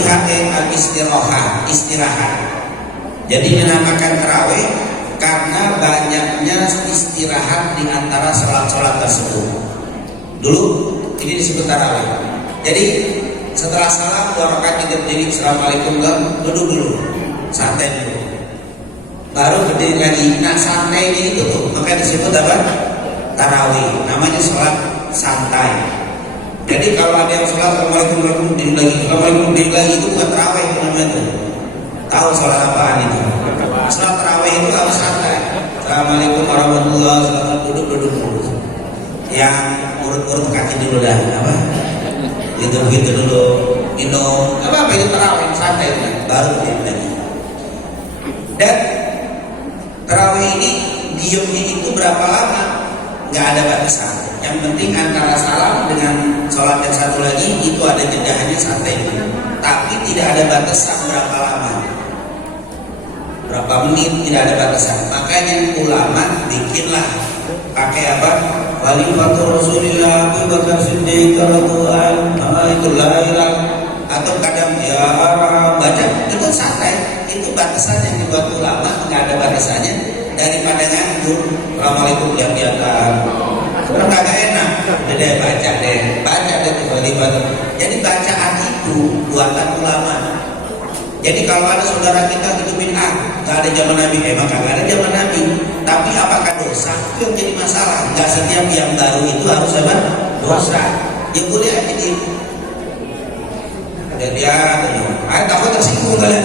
al-istirahat, istirahat. Jadi dinamakan tarawih karena banyaknya istirahat di antara sholat-sholat tersebut. Dulu ini disebut tarawih. Jadi setelah salam 2 rakaat kita berdiri, assalamualaikum, duduk dulu, santai dulu, baru berdiri lagi. Nah santainya itu tuh maka disebut apa? Tarawih. Namanya sholat santai. Jadi kalau ada yang sholat assalamualaikum berdiri lagi, assalamualaikum berdiri lagi, itu bukan tarawih namanya tuh. Tahu sholat apaan itu? Sholat tarawih itu harus santai. Assalamualaikum warahmatullahi wabarakatuh, duduk dulu. Yang urut-urut kaki dulu dah, apa? Gitu dulu, minum, apa itu tarawih santai itu, baru berdiri lagi. Dan tarawih ini diamnya itu berapa lama? Nggak ada batasan. Yang penting antara salam dengan sholat yang satu lagi itu ada jedahannya santai. Tapi tidak ada batasan berapa lama, berapa menit, tidak ada batasan. Makanya ulama bikinlah pakai apa? Khalifatul Rasulillah Abu Bakar Siddiq radhiyallahu itu lahiran, atau kadang ya baca itu santai. Itu batasan yang dibuat ulama, nggak ada batasannya. Daripada nganggur assalamualaikum jam-jaman karena nggak enak, udah deh baca deh khalifat. Jadi bacaan itu buatan ulama. Jadi kalau ada saudara kita itu bid'ah, nggak ada zaman Nabi, emang nggak ada zaman Nabi. Tapi apakah dosa? Itu yang jadi masalah. Nggak setiap yang baru itu harus apa? Dosa. Ya boleh aja di. Ada dia, takut tersinggung kalian.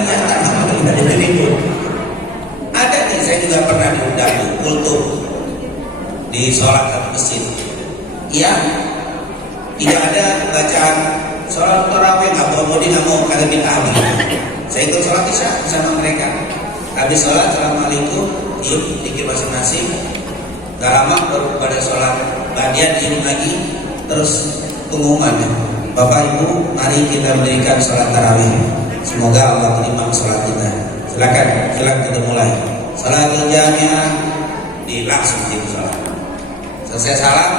Ada nih, saya juga pernah diundang kultur di sholat satu masjid. Yang tidak ada bacaan sholat tarawih, nggak mau kata bid'ah. Saya ikut sholat isya bersama mereka. Habis sholat, assalamualaikum, dikir masing-masing. Gak lama baru pada sholat badian diem lagi. Terus pengumuman, Bapak Ibu, mari kita mendirikan sholat tarawih. Semoga Allah terima sholat kita. Silakan kita mulai. Salatul jamiah, langsung di sholat. Selesai salam,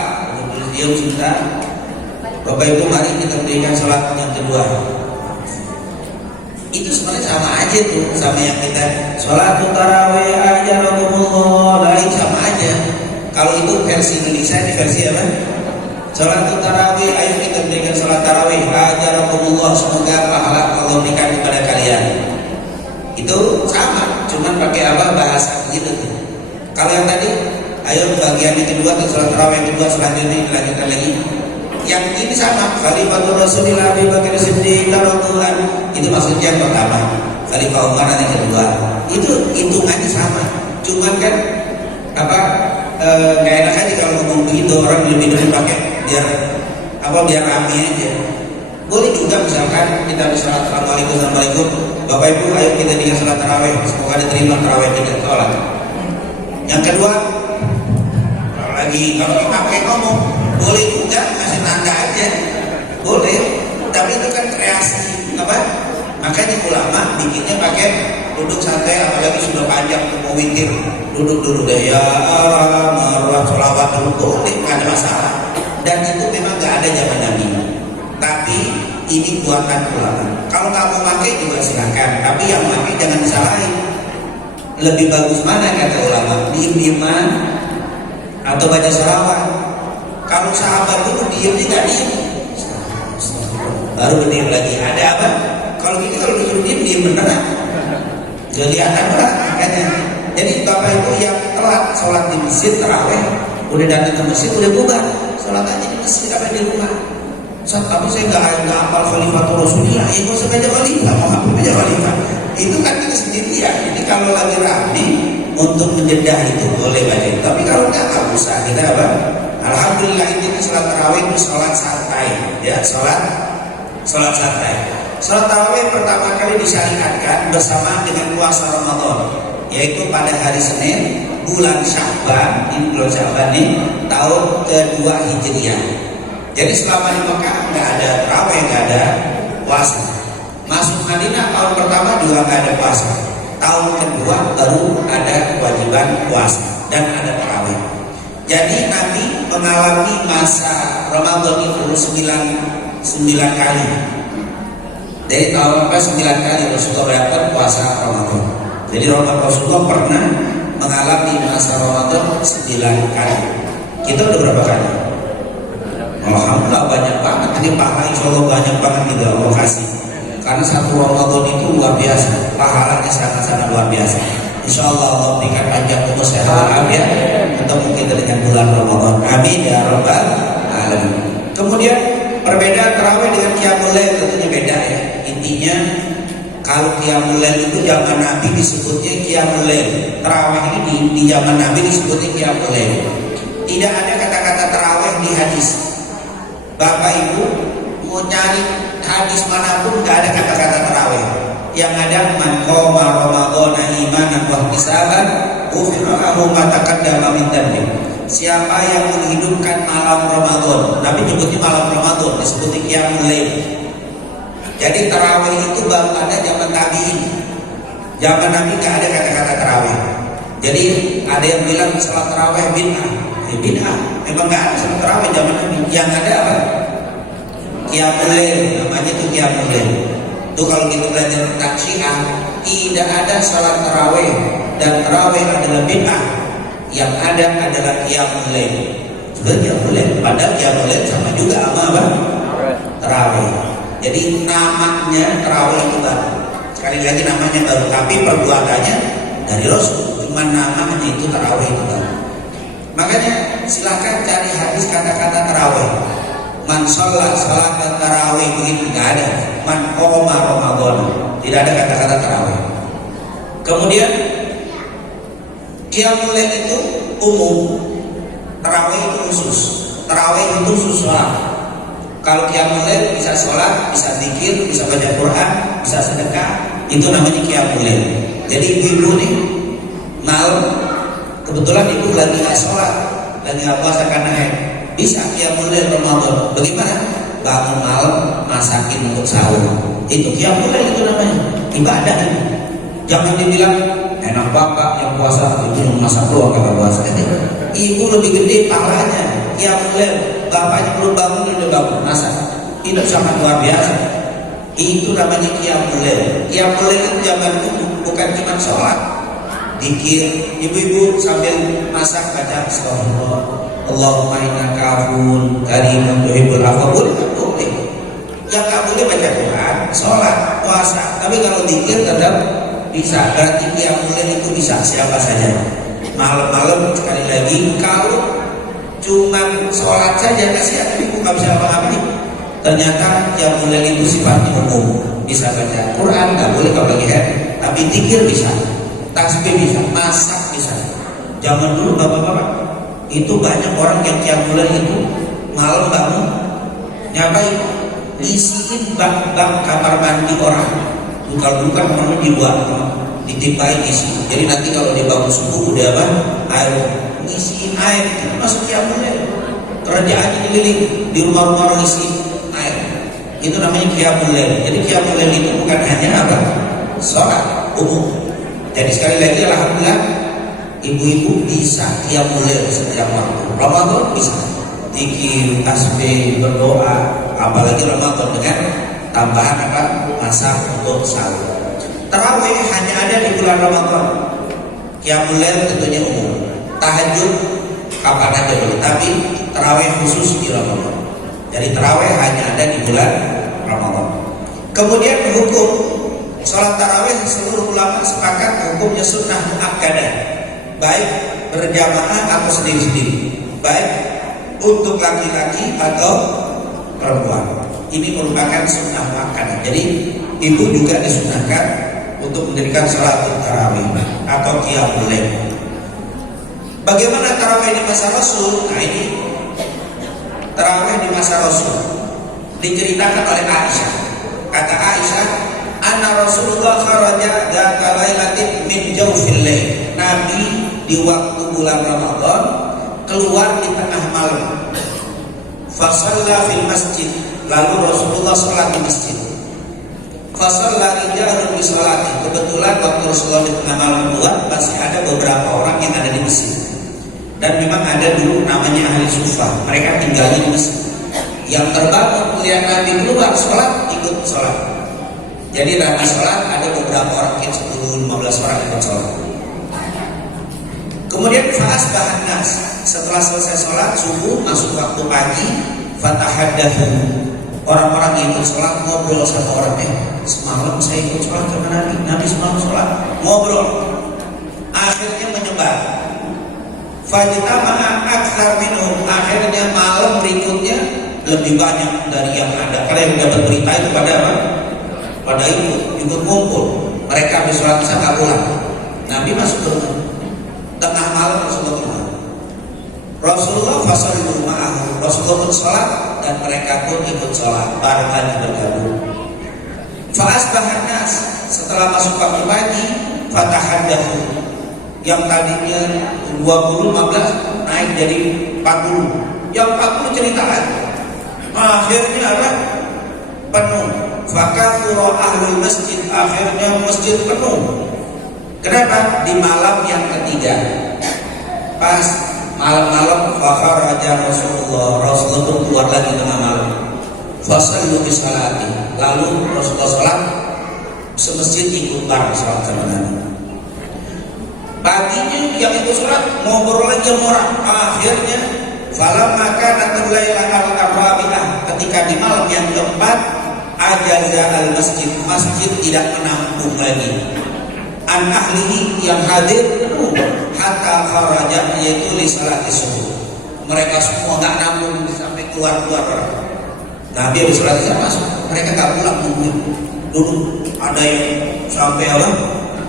duduk diam sebentar. Bapak Ibu, mari kita mendirikan sholat yang kedua. Itu sebenarnya sama aja tuh, sama yang kita sholat tarawih aja Rasulullah, lain sama aja. Kalau itu versi Indonesia, ini versi apa? Sholat tarawih, ayo kita berikan sholat tarawih aja Rasulullah, semoga pahala Allah berikan kepada kalian. Itu sama, cuman pakai apa bahasa gitu tuh. Kalau yang tadi, ayo bagian yang kedua tuh sholat tarawih yang kedua, selanjutnya dilanjutkan lagi. Yang ini sama, Khalifatul Rasulillah Abu Bakar Siddiq radhiyallahu itu maksudnya yang pertama, Khalifah Umar yang kedua. Itu hitungannya sama. Cuman kan apa? Nggak enak aja kalau ngomong begitu, orang lebih dulu pakai biar rame aja. Boleh juga misalkan kita bersalat assalamualaikum, Bapak Ibu, ayo kita dengan salat tarawih, semoga diterima tarawih kita sholat. Yang kedua, kalau pakai ngomong boleh juga, kasih tanda aja boleh, tapi itu kan kreasi apa? Makanya ulama bikinnya pakai duduk santai, apalagi sudah panjang mau witir, duduk dulu deh ya Allah, sholawat dulu boleh, nggak ada masalah. Dan itu memang nggak ada zaman Nabi, tapi ini buatan ulama. Kalau nggak mau pakai juga silakan, tapi yang pakai jangan disalahin. Lebih bagus mana kata ulama, diem-dieman atau baca sholawat? Kalau sahabat dulu diemnya nggak diem, baru berdiri lagi. Ada apa? Kalau gitu kalau disuruh diem beneran, kelihatan berat makanya. Jadi Bapak Ibu yang telat sholat di masjid tarawih, udah datang ke masjid udah bubar, sholat aja di masjid apa di rumah. Tapi saya nggak hafal Khalifatul Rasulillah, ya nggak usah baca khalifah, mau hafal baca khalifah. Itu kan kita sendirian. Jadi kalau lagi rapi untuk menjedah itu boleh baca. Tapi kalau nggak usah, kita apa? Alhamdulillah ini sholat tarawih itu sholat santai, ya sholat santai. Sholat tarawih pertama kali disyariatkan bersama dengan puasa Ramadan, yaitu pada hari Senin bulan Sya'ban. Ini bulan Sya'ban ini tahun kedua Hijriah. Jadi selama di Mekah nggak ada tarawih, nggak ada puasa. Masuk Madinah tahun pertama juga nggak ada puasa. Tahun kedua baru ada kewajiban puasa dan ada tarawih. Jadi Nabi mengalami masa Ramadan itu 9 kali. Dari tahun 9 kali Rasulullah berangkat puasa Ramadan. Jadi Rasulullah pernah mengalami masa Ramadan 9 kali. Kita udah berapa kali? Alhamdulillah banyak banget. Ini pahala insya Allah banyak banget gitu Allah kasih. Karena satu Ramadan itu luar biasa, pahalanya sangat-sangat luar biasa. Insya Allah Allah berikan panjang umur sehat walafiat untuk kita dengan bulan Ramadan. Amin ya rabbal alamin. Kemudian perbedaan tarawih dengan qiyamul lail tentunya beda ya. Intinya kalau qiyamul lail itu zaman Nabi disebutnya qiyamul lail. Tarawih ini di zaman Nabi disebutnya qiyamul lail. Tidak ada kata-kata tarawih di hadis. Bapak Ibu mau cari hadis manapun nggak ada kata-kata tarawih. Yang ada man qoma ramadhana imanan wa ihtisaban ghufira lahu ma taqaddama min dhanbi. Siapa yang menghidupkan malam Ramadan, Nabi nyebutnya malam Ramadan, disebutnya qiyamul lail. Jadi tarawih itu baru ada zaman tabi'in. Zaman Nabi nggak ada kata-kata tarawih. Jadi ada yang bilang salat tarawih bid'ah. Bid'ah. Memang nggak ada salat tarawih zaman Nabi. Yang ada apa? Qiyamul lail, namanya itu qiyamul lail. Itu kalau kita belajar tentang Syiah, tidak ada salat tarawih dan tarawih adalah bid'ah. Yang ada adalah qiyamul lail. Sudah qiyamul lail, padahal qiyamul lail sama juga sama apa? Tarawih. Jadi namanya tarawih itu baru. Sekali lagi namanya baru, tapi perbuatannya dari Rasul. Cuma namanya itu tarawih itu baru. Makanya silakan cari hadis kata-kata tarawih. Man sholat tarawih begitu nggak ada. Man qoma Ramadan, tidak ada kata-kata tarawih. Kemudian qiyamul lail itu umum, tarawih itu khusus. Tarawih itu khusus sholat. Kalau qiyamul lail bisa sholat, bisa zikir, bisa baca Quran, bisa sedekah, itu namanya qiyamul lail. Jadi ibu nih malam kebetulan ibu lagi nggak sholat, lagi nggak puasa karena haid, bisa qiyamul lail Ramadan. Bagaimana? Bangun malam masakin untuk sahur. Itu qiyamul lail itu namanya ibadah. Jangan dibilang enak bapak yang puasa itu yang masak doang kagak puasa. Ibu lebih gede pahalanya. Qiyamul lail, bapaknya belum bangun udah bangun masak. Itu sangat luar biasa. Itu namanya qiyamul lail. Qiyamul lail itu zaman dulu bukan cuma sholat, zikir. Ibu-ibu sambil masak baca astagfirullah, Allahumma innaka afuwun karimun tuhibbul afwa, boleh. Yang nggak boleh baca Quran, sholat, puasa. Tapi kalau zikir tetap bisa. Berarti qiyamul lail itu bisa siapa saja. Malam-malam sekali lagi, kalau cuma sholat saja kasihan ibu nggak bisa apa-apa. Ternyata qiyamul lail itu sifatnya umum. Bisa baca Quran, nggak boleh kalau lagi haid, tapi zikir bisa, tasbih bisa, masak bisa. Zaman dulu bapak-bapak itu banyak orang yang qiyamul lail itu malam bangun ngapain? Isiin bak-bak kamar mandi orang. Kalau bukan orang dibuat ditimpain isi. Jadi nanti kalau dia bangun subuh udah apa? Air, ngisiin air. Itu masuk qiyamul lail. Kerjaannya dikeliling di rumah-rumah orang isi air. Itu namanya qiyamul lail. Jadi qiyamul lail itu bukan hanya apa? Sholat umum. Jadi sekali lagi alhamdulillah ibu-ibu bisa qiyamul lail setiap waktu. Ramadan bisa zikir, tasbih, berdoa, apalagi Ramadan dengan tambahan apa? Masak untuk sahur. Tarawih hanya ada di bulan Ramadan. Qiyamul lail tentunya umum. Tahajud kapan aja boleh, tapi tarawih khusus di Ramadan. Jadi tarawih hanya ada di bulan Ramadan. Kemudian hukum sholat tarawih, seluruh ulama sepakat hukumnya sunnah muakkadah, baik berjamaah atau sendiri-sendiri, baik untuk laki-laki atau perempuan. Ini merupakan sunnah muakkadah. Jadi ibu juga disunahkan untuk mendirikan sholat tarawih atau qiyamul lail. Bagaimana tarawih di masa Rasul? Nah ini tarawih di masa Rasul diceritakan oleh Aisyah. Kata Aisyah, anna Rasulullah kharaja dzata lailatin min jawfil lail. Nabi di waktu bulan Ramadan keluar di tengah malam. Fa shalla fil masjid. Lalu Rasulullah sholat di masjid. Fa shalla rijalun bi sholati. Kebetulan waktu Rasulullah di tengah malam keluar masih ada beberapa orang yang ada di masjid. Dan memang ada dulu namanya ahli sufah. Mereka tinggalnya di masjid. Yang terbangun melihat Nabi keluar sholat, ikut sholat. Jadi Nabi sholat ada beberapa orang, mungkin 10-15 orang yang sholat. Kemudian fa'asbahan nas, setelah selesai sholat subuh masuk waktu pagi, fatahaddatsu, orang-orang yang ikut sholat ngobrol sama orang, semalam saya ikut sholat sama Nabi semalam sholat, ngobrol, akhirnya menyebar. Fajtama'a aktsar minhum, akhirnya malam berikutnya lebih banyak dari yang ada. Karena yang dapat berita itu pada apa? Pada ikut kumpul. Mereka habis sholat isya pulang. Nabi masuk ke rumah. Tengah malam Rasulullah. Rasulullah fasallu ma'ahu. Rasulullah pun sholat dan mereka pun ikut sholat. Bareng lagi bergabung. Fa'asbahan nas, setelah masuk pagi, fatahaddatsu. Yang tadinya 20-15 naik jadi 40. Yang 40 cerita lagi. Akhirnya apa? Penuh. Fakathura ahlul masjid, akhirnya masjid penuh. Kenapa? Di malam yang ketiga, pas malam-malam, fakharaja Rasulullah pun keluar lagi tengah malam. Fasallu bi salati, lalu Rasulullah sholat, semasjid ikut bareng sholat sama Nabi. Paginya yang ikut sholat ngobrol lagi sama orang. Akhirnya falamma kanat al-laila al-rabi'ah, ketika di malam yang keempat, ajaza al-masjid, masjid tidak menampung lagi an ahlihi, yang hadir penuh, hatta kharaja, yaitu li salati subuh. Mereka semua nggak nampung sampai keluar Nabi habis sholat isya masuk, mereka nggak pulang nungguin dulu. Ada yang sampai apa?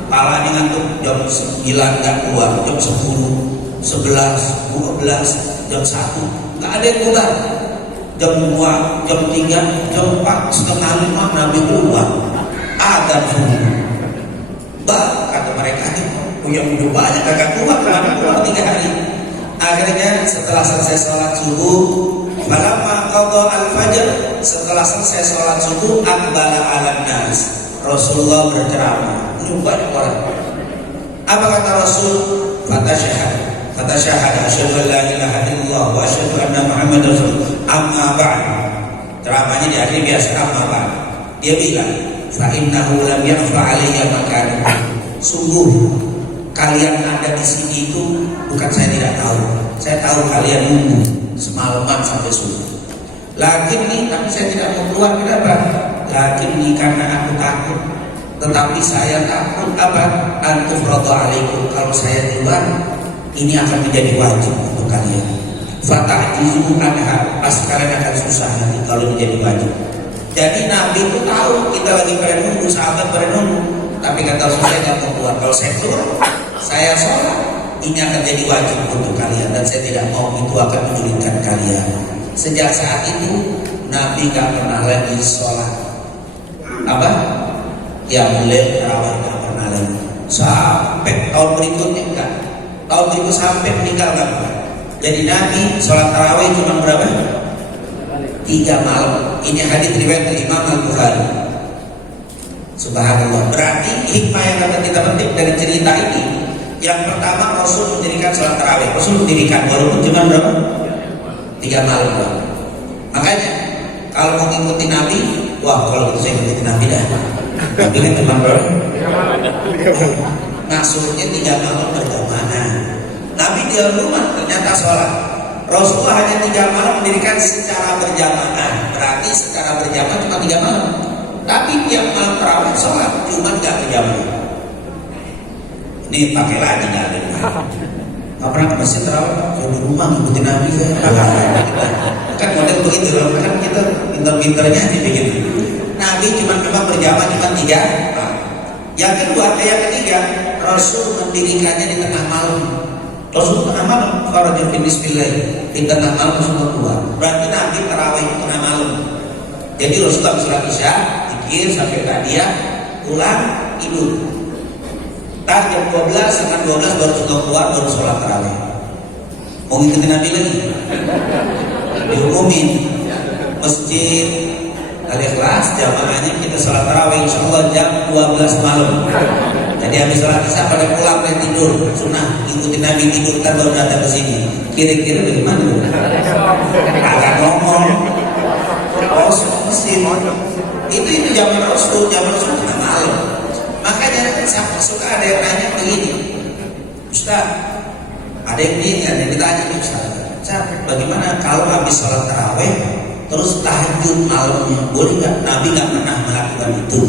Palanya ngantuk, jam 9 nggak keluar, jam 10, 11, 12, jam 1 nggak ada yang keluar. Jam 2, jam 3, jam 4, setengah 5 Nabi keluar. Adzan subuh. Kata mereka, yang udah banyak kagak keluar 3 hari. Akhirnya setelah selesai sholat subuh, falamma qada al-fajr, setelah selesai sholat subuh, aqbala 'alan nas, Rasulullah berceramah. Banyak orang. Apa kata Rasul? Fatasyahada asyhadu an la ilaha illallah wa asyhadu anna Muhammadar Rasulullah. Amma ba'd. Ceramahnya di akhir biasa amma ba'd. Dia bilang, fa innahu lam yakhfa 'alayya makan. Sungguh kalian ada di sini itu bukan saya tidak tahu. Saya tahu kalian nunggu semalaman sampai subuh. Lakin nih, tapi saya tidak mau keluar. Kenapa? Lakin nih karena aku takut. Tetapi saya takut apa? Antufradu alaikum, kalau saya keluar ini akan menjadi wajib untuk kalian. Fata'jizu anha, pasti kalian akan susah nanti kalau menjadi wajib. Jadi Nabi itu tahu kita lagi pada nunggu, sahabat pada nunggu. Tapi kata Rasul, saya nggak mau keluar. Kalau saya keluar, saya sholat, ini akan jadi wajib untuk kalian dan saya tidak mau itu akan menyulitkan kalian. Sejak saat itu Nabi nggak pernah lagi sholat apa? Yang mulai terawih nggak pernah lagi. Sampai tahun berikutnya enggak. Tahun berikut sampai meninggal nggak pernah. Jadi Nabi sholat tarawih cuma berapa? 3 malam. Ini hadis riwayat Imam Al-Bukhari. Subhanallah. Berarti hikmah yang dapat kita petik dari cerita ini, yang pertama Rasul mendirikan sholat tarawih. Rasul mendirikan walaupun cuma berapa? 3 malam. Makanya kalau mau ngikuti Nabi, wah kalau gitu saya ngikuti Nabi dah. Nabi kan cuma berapa? Maksudnya 3 malam berjamaah. Nabi di rumah ternyata sholat. Rasulullah hanya 3 malam mendirikan secara berjamaah. Berarti secara berjamaah cuma 3 malam. Tapi tiap malam terawih sholat, cuma nggak berjamaah. Ini pakai lagi nggak ada. Nggak pernah ke masjid terawih, saya di rumah ngikutin Nabi saya. Kan model begitu, kan kita pintar-pintarnya dibikin. Nabi cuma memang berjamaah cuma 3. Yang kedua, yang ketiga, Rasul mendirikannya di tengah malam. Rasul tengah malam, kharaja fi nisfil, di tengah malam Rasul keluar. Berarti Nabi tarawih di tengah malam. Jadi Rasul habis sholat isya, zikir sampai hadiah, pulang tidur. Tar jam 12 sampai 12 baru Rasul keluar, baru sholat tarawih. Mau ngikutin Nabi lagi? Diumumin masjid Al-Ikhlas jamaahnya kita sholat tarawih insyaallah jam 12 malam. Jadi habis sholat isya pada pulang dan tidur, sunnah ikutin Nabi tidur kan baru datang ke sini. Kira-kira bagaimana? Agak ngomong, oh mesin. Itu zaman Rasul tengah malam. Makanya suka ada yang nanya begini, Ustaz, ada yang ditanya Ustaz, bagaimana kalau habis sholat taraweh terus tahajud malamnya, boleh nggak? Nabi nggak pernah melakukan itu.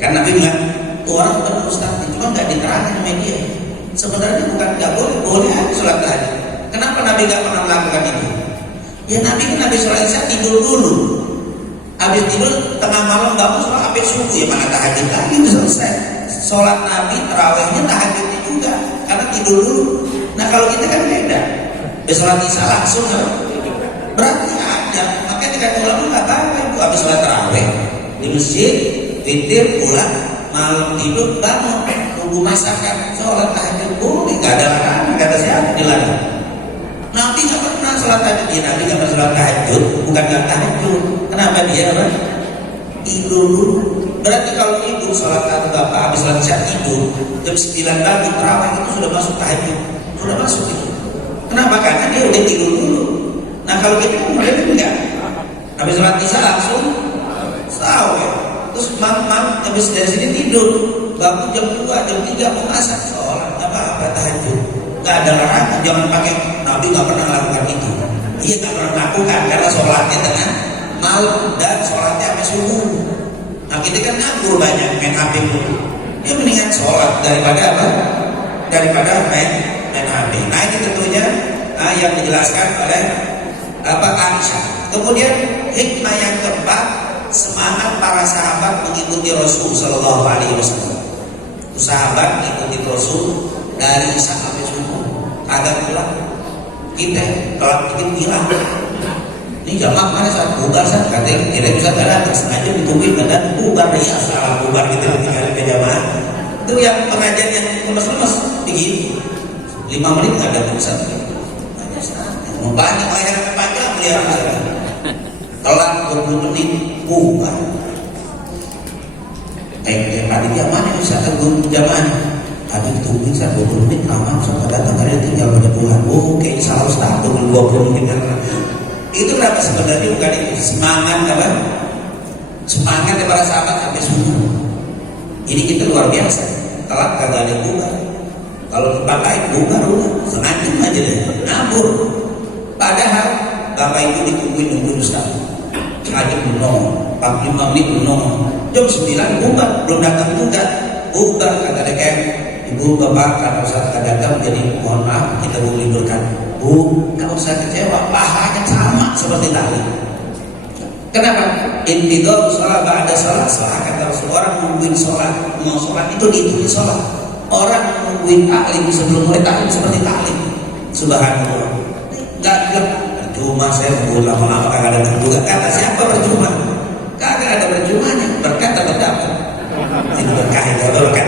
Kan Nabi bilang, tuh orang bukan Ustaz, cuma nggak diterangkan media. Sebenarnya bukan nggak boleh, boleh aja sholat tahajud. Kenapa Nabi nggak pernah melakukan itu? Ya Nabi kan habis sholat isya tidur dulu. Habis tidur tengah malam bangun sholat habis subuh, ya mana tahajud lagi, udah selesai. Sholat Nabi tarawehnya tahajudnya juga karena tidur dulu. Nah kalau kita kan beda, habis sholat isya langsung berarti ada. Makanya dikatakan ulama nggak apa-apa itu habis sholat taraweh di masjid, witir, pulang, malam tidur, bangun, tunggu masakan, sholat tahajud boleh, nggak ada larangan, kata siapa dilarang. Nabi nggak pernah sholat tahajud, ya Nabi nggak pernah sholat tahajud, bukan nggak tahajud. Kenapa dia apa? Tidur dulu. Berarti kalau ibu sholat atau bapak habis sholat isya tidur, jam 9 bangun terawih itu sudah masuk tahajud, sudah masuk itu. Kenapa? Karena dia udah tidur dulu. Nah kalau kita kemudian enggak, habis sholat isya langsung tarawih, terus malam habis dari sini tidur, bangun jam 2, jam 3 mau masak, sholat apa tahajud. Nggak ada larangan, jangan pakai Nabi nggak pernah melakukan itu. Iya nggak pernah melakukan karena sholatnya tengah malam dan sholatnya sampai subuh. Nah kita kan nganggur banyak main HP dulu. Dia mendingan sholat daripada apa? Daripada main HP. Nah ini tentunya yang dijelaskan oleh Aisyah. Kemudian hikmah yang keempat, semangat para sahabat mengikuti Rasul Shallallahu Alaihi Wasallam. Sahabat mengikuti Rasul dari isya sampai subuh, agak pulang. Kita kalau bikin bilang, ini jamaah mana saat bubar saat katanya kita bisa datang sengaja ditungguin dan bubar ya salah bubar gitu tinggal ke jamaah. Itu yang pengajian yang lemes-lemes begini, 5 menit nggak ada pusat. Mau banyak layanan panjang beliau misalnya, telat 20 menit bubar. Panitia mana bisa tunggu jamaahnya? Tadi ditungguin 20 menit lama, sampai datang ada tinggal pada bulan. Oh, kayaknya salah Ustaz, 20 menit. Itu kenapa sebenarnya bukan itu semangat apa? Semangat para sahabat sampai subuh. Ini kita luar biasa. Telat kagak ada bubar. Kalau tempat lain bubar udah sengaja aja deh, nabur. Padahal bapak itu ditungguin Ustaz. Sengaja belum 45 menit belum. Jam 9 bubar, belum datang juga. Bubar kata DKM. Ibu bapak kalau Ustaz datang, jadi mohon maaf kita mau liburkan. Bu, kalau saya kecewa, pahalanya sama seperti tadi. Kenapa? Intidor sholat ba'da sholat, kata Rasul, orang nungguin sholat, mau sholat itu dihitung sholat. Orang nungguin taklim sebelum mulai taklim seperti taklim. Subhanallah. Enggak bilang percuma saya nunggu lama-lama kagak ada juga. Kata siapa percuma? Kagak ada percumanya. Berkat tetap dapat. Itu berkah itu ada berkat.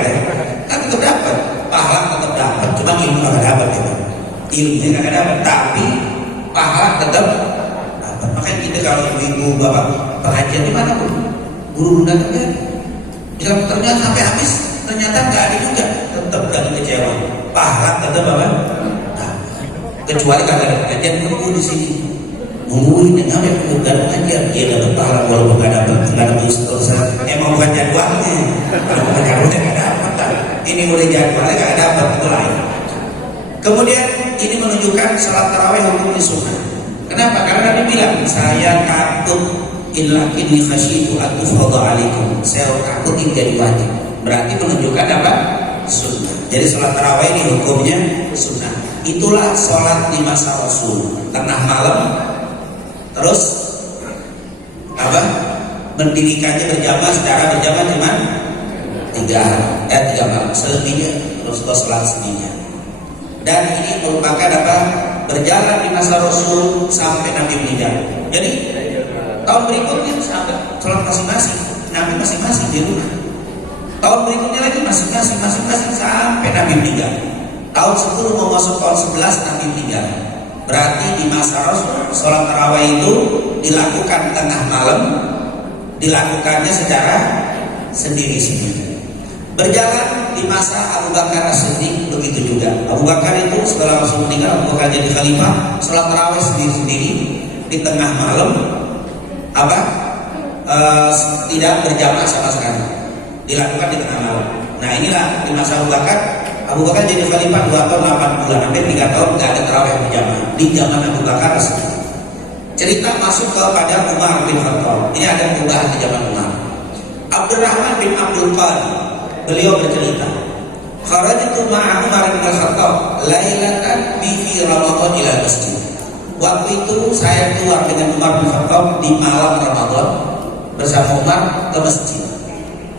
Kan tetap dapat, pahala tetap dapat. Cuma ilmu kagak dapat gitu. Ilmunya kagak dapat, tapi pahala tetap dapat. Makanya kita kalau ibu bapak pengajian di mana pun, guru datang kan, jika ternyata sampai habis, ternyata nggak ada juga, tetap jangan kecewa. Pahala tetap apa? Dapat. Kecuali kagak ada pengajian, nunggu di sini, nungguin yang ada pengajian, dia dapat pahala walaupun nggak dapat usaha. Emang bukan jadwalnya, kalau bukan jadwalnya nggak dapat. Ini mulai jadwalnya nggak dapat, itu lain. Kemudian ini menunjukkan salat tarawih hukumnya sunnah. Kenapa? Karena Nabi bilang, saya takut inni khasyitu an tufrada alaikum. Saya takut ini jadi wajib. Berarti menunjukkan apa? Sunnah. Jadi salat tarawih ini hukumnya sunnah. Itulah salat di masa Rasul. Tengah malam, terus apa? Mendirikannya berjamaah secara berjamaah cuma 3 malam. Selebihnya Rasulullah salat sendirinya. Dan ini merupakan apa? Berjalan di masa Rasul sampai Nabi meninggal. Jadi tahun berikutnya sahabat sholat masing-masing, Nabi masing-masing di rumah. Tahun berikutnya lagi masing-masing sampai Nabi meninggal. Tahun 10 mau masuk tahun 11 Nabi meninggal. Berarti di masa Rasul sholat tarawih itu dilakukan tengah malam, dilakukannya secara sendiri-sendiri. Berjalan di masa Abu Bakar As-Siddiq begitu juga. Abu Bakar itu setelah Rasul meninggal, Abu Bakar jadi khalifah, sholat tarawih sendiri-sendiri di tengah malam. Apa? tidak berjamaah sama sekali, dilakukan di tengah malam. Nah inilah di masa Abu Bakar jadi khalifah 2 tahun 8 bulan, hampir 3 tahun nggak ada tarawih berjamaah di zaman Abu Bakar. Cerita masuk kepada Umar bin Khattab. Ini ada perubahan di zaman Umar. Abdurrahman bin Abdul Qadir, beliau bercerita, kharajtu ma'a Umar bin Khattab lailatan fi Ramadan ila masjid. Waktu itu saya keluar dengan Umar bin Khattab di malam Ramadan bersama Umar ke masjid.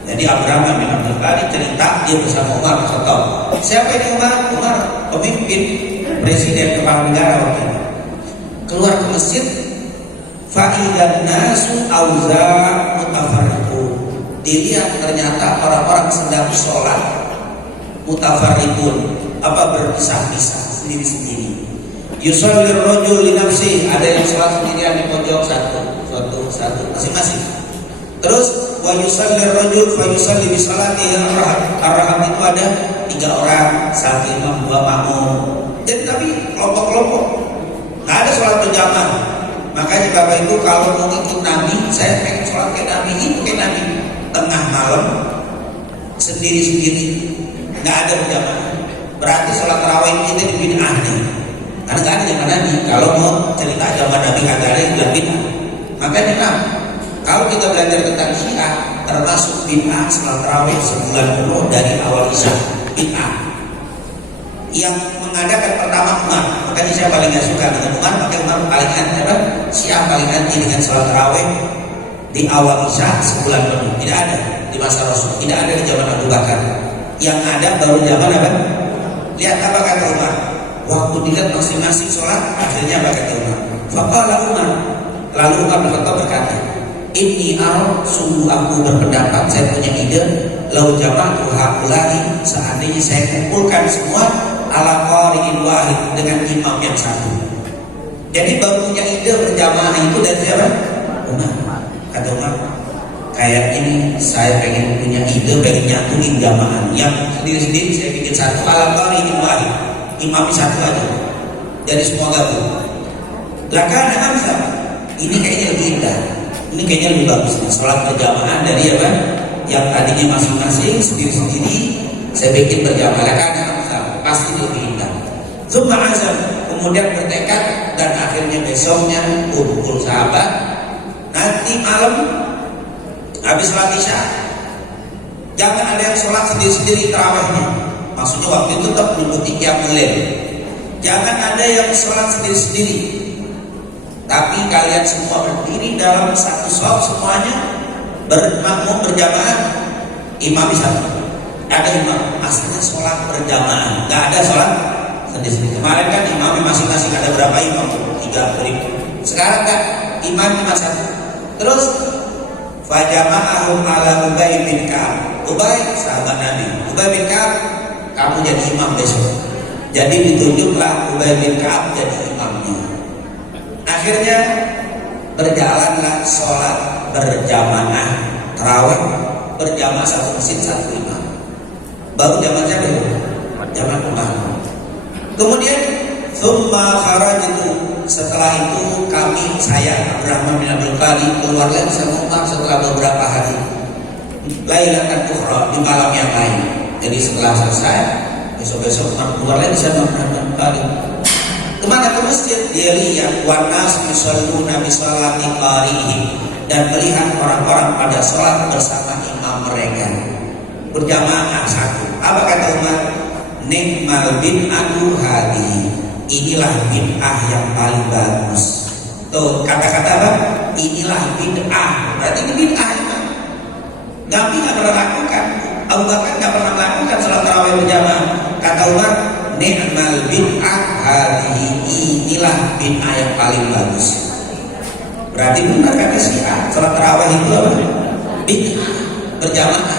Jadi Abdurrahman bin Abdul Qadir cerita dia bersama Umar bin Khattab. Siapa ini Umar? Umar pemimpin presiden kepala negara waktu itu. Keluar ke masjid, fa'idan nasu auza mutafarriqun. Dilihat ternyata orang-orang sedang sholat mutafarriqun, berpisah-pisah sendiri-sendiri. Yusallir rajul li nafsi, ada yang sholat sendirian di pojok satu masing-masing. Terus wa yusallir rajul fa yusalli bi salatihi ar-rahab. Ar-rahab itu ada 3 orang, 1 imam 2 makmum. Jadi tapi kelompok-kelompok, nggak ada sholat berjamaah. Makanya Bapak Ibu kalau mau ikut Nabi, saya pengen sholat kayak Nabi, itu kayak Nabi. Tengah malam sendiri-sendiri, nggak ada berjamaah. Berarti sholat tarawih kita di bid'ah nih. Karena nggak ada zaman Nabi. Kalau mau cerita zaman Nabi kagak ada yang bid'ah. Makanya kalau kita belajar tentang Syiah, termasuk bid'ah sholat tarawih sebulan penuh dari awal Isya, bid'ah. Yang mengadakan pertama Umar, makanya saya paling gak suka dengan Umar, makanya Umar paling anti, Syiah paling anti dengan sholat tarawih di awal Isya sebulan penuh. Tidak ada di masa Rasul, tidak ada di zaman Abu Bakar. Yang ada baru zaman apa? Lihat apa kata Umar. Waktu dilihat masing-masing sholat, akhirnya apa kata Umar? Faqala Umar. Lalu Umar berkata, ini sungguh aku berpendapat, saya punya ide, lau jama'tu haulani, seandainya saya kumpulkan semua ala qari'in wahid, dengan imam yang satu. Jadi baru punya ide berjamaah itu dari siapa? Umar. Kata Umar, kayak ini saya pengen punya ide, pengen nyatuin jamaah yang sendiri-sendiri, saya bikin satu ala qari'in wahid, imam satu aja, jadi semua gabung. Lakana amsal, ini kayaknya lebih indah, ini kayaknya lebih bagus nih, sholat berjamaah dari apa? Yang tadinya masing-masing sendiri-sendiri, saya bikin berjamaah. Lakana amsal, pasti lebih indah. Tsumma azam, kemudian bertekad, dan akhirnya besoknya kumpul sahabat. Nanti malam habis sholat Isya, jangan ada yang sholat sendiri-sendiri tarawihnya. Maksudnya waktu itu tetap mengikuti qiyamul lail. Jangan ada yang sholat sendiri-sendiri, tapi kalian semua berdiri dalam satu shaf semuanya, bermakmum berjamaah, imam satu. Ada imam, asalnya sholat berjamaah, nggak ada sholat sendiri-sendiri. Kemarin kan imamnya masing-masing ada berapa imam? 3 ribu. Sekarang kan imam cuma satu. Terus fajama'ahum ala Ubay bin Ka'ab. Ubay sahabat Nabi. Ubay bin Ka'ab, kamu jadi imam besok. Jadi ditunjuklah Ubay bin Ka'ab jadi imamnya. Akhirnya berjalanlah sholat berjamaah tarawih berjamaah satu masjid satu imam. Baru zaman siapa? Zaman Umar. Kemudian tsumma kharajtu, setelah itu saya Abdurrahman bin Abdul Qadir keluar lagi sama Umar setelah beberapa hari. Lailatan ukhra, di malam yang lain. Jadi setelah selesai, besok-besok Umar keluar lagi sama Abdurrahman bin Qadir. Kemana? Ke masjid. Dia lihat wanas yusalluna bi sholati qarihim, dan melihat orang-orang pada sholat bersama imam mereka berjamaah satu. Apa kata Umar? Nikmal bid'atu hadhihi, inilah bid'ah yang paling bagus. Tuh kata-kata apa? Inilah bid'ah. Berarti ini bid'ah. Nabi nggak pernah lakukan, Abu Bakar nggak pernah melakukan sholat tarawih berjamaah. Kata Umar, ni'mal bid'ah hadhihi, inilah bid'ah yang paling bagus. Berarti benar kata Syiah, sholat tarawih itu apa? Bid'ah berjamaah.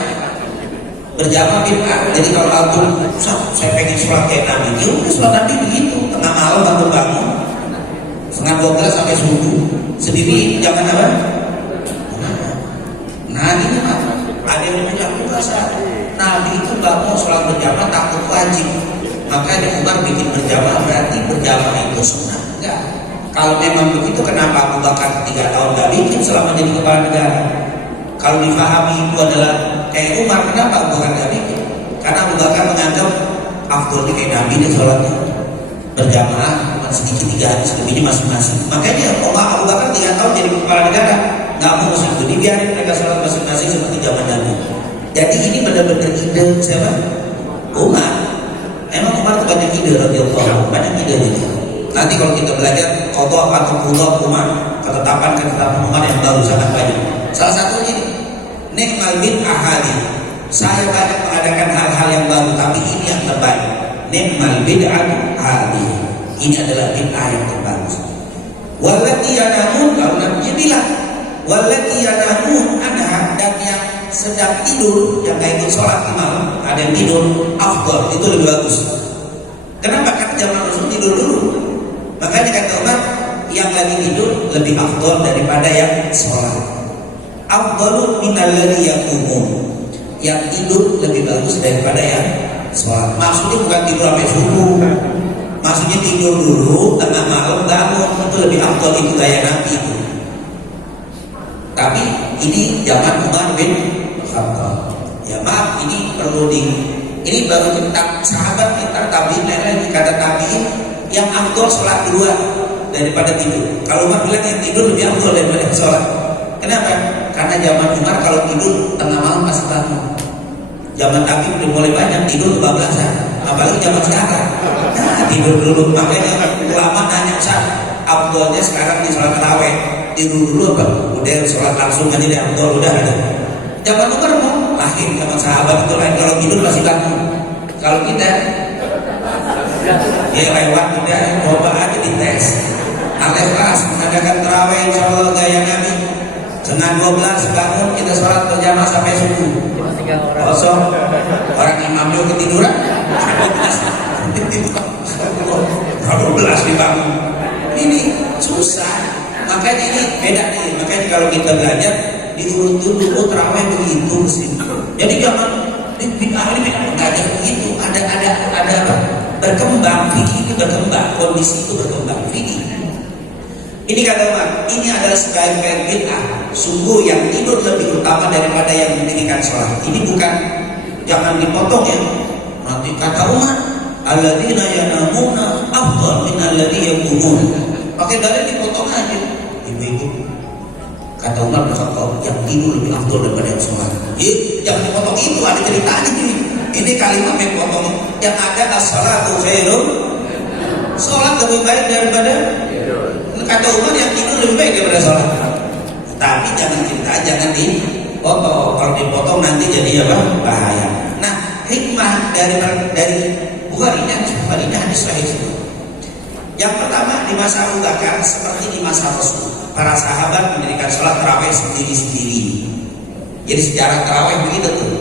Berjamaah bid'ah. Jadi kalau aku saya pengen sholat kayak Nabi, ya udah sholat Nabi begitu, tengah malam bangun 11:30 sampai subuh sendiri, jangan apa? Nah ini apa? Ada yang punya puasa. Nabi itu nggak mau sholat berjamaah, takut wajib. Makanya Umar bikin berjamaah, berarti berjamaah itu sunnah. Enggak. Kalau memang begitu, kenapa Abu Bakar 3 tahun gak bikin selama jadi kepala negara? Kalau difahami itu adalah kayak Umar, kenapa Abu Bakar gak bikin? Karena Abu Bakar menganggap afdolnya kayak Nabi dia sholatnya berjamaah, cuma sedikit 3 hadis lebihnya masing-masing. Makanya Abu Bakar 3 tahun jadi kepala negara nggak mau itu, dibiarin mereka sholat masing-masing seperti zaman Nabi. Jadi ini benar-benar ide siapa? Umar. Emang Umar itu banyak ide, radhiyallahu banyak ide ini. Nanti kalau kita belajar qadha atau qadha Umar, ketetapan Umar yang baru sangat banyak. Salah satunya nikmal bid'ah hadhihi. Saya banyak mengadakan hal-hal yang baru, tapi ini yang terbaik. Nikmal bid'ah hadhihi. Ini adalah bid'ah yang terbagus. Wallati yanamun, lalu Nabi bilang, wallati yanamun anha, dan yang sedang tidur, yang gak ikut sholat malam, ada yang tidur, afdal, itu lebih bagus. Kenapa? Karena zaman Rasul tidur dulu. Makanya kata Umar, yang lagi tidur lebih afdal daripada yang sholat. Afdalu minalladzi yaqumun, yang tidur lebih bagus daripada yang sholat. Maksudnya bukan tidur sampai subuh, maksudnya tidur dulu tengah malam bangun, itu lebih afdal, itu gaya Nabi itu. Tapi ini zaman Umar bin Khattab. Ya maaf, ini perlu ini baru tentang sahabat, tentang tabi'in lain-lain. Kata tabi'in yang afdal sholat duluan daripada tidur. Kalau Umar bilang yang tidur lebih afdal daripada sholat. Kenapa? Karena zaman Umar kalau tidur tengah malam pasti bangun. Zaman Nabi udah mulai banyak tidur kebablasan, apalagi zaman sekarang. Nah, tidur dulu. Makanya ulama nanya, afdalnya sekarang di sholat tarawih tidur dulu apa? Udah sholat langsung aja deh, afdal udah ada. Zaman Umar mau lahir, zaman sahabat itu lain, kalau tidur masih bangun. Kalau kita ya lewat, udah coba aja dites. Al-Ikhlas mengadakan tarawih insyaallah gaya Nabi. Setengah 12 bangun, kita sholat berjamaah sampai subuh. Kosong. Orang imamnya ketiduran. 12 dibangun. Ini susah. Makanya ini beda nih. Makanya kalau kita belajar diurut dulu, tarawih begitu sih. Jadi jangan bid'ah enggak ada begitu. Ada apa? Berkembang, fikih itu berkembang, kondisi itu berkembang, fikih. Ini kata Umar, ini adalah sebaik-baik bid'ah. Sungguh yang tidur lebih utama daripada yang mendirikan sholat. Ini bukan, jangan dipotong ya. Nanti kata Umar, alladzina yanamuna afdal min alladzi yaqumun. Pakai dalil dipotong aja. Ibu-ibu, kata Umar bin Khattab, yang tidur lebih afdal daripada yang sholat. Jangan dipotong, itu ada ceritanya ini. Ini kalimat yang potong. Yang ada as-salatu khairun. Sholat lebih baik daripada. Kata Umar yang tidur lebih baik daripada sholat. Tapi jangan cerita, jangan dipotong. Kalau dipotong nanti jadi apa? Bahaya. Nah, hikmah dari Bukhari ini hadis sahih. Yang pertama, di masa Abu Bakar seperti di masa Rasul, para sahabat mendirikan sholat tarawih sendiri-sendiri. Jadi sejarah tarawih begitu tuh.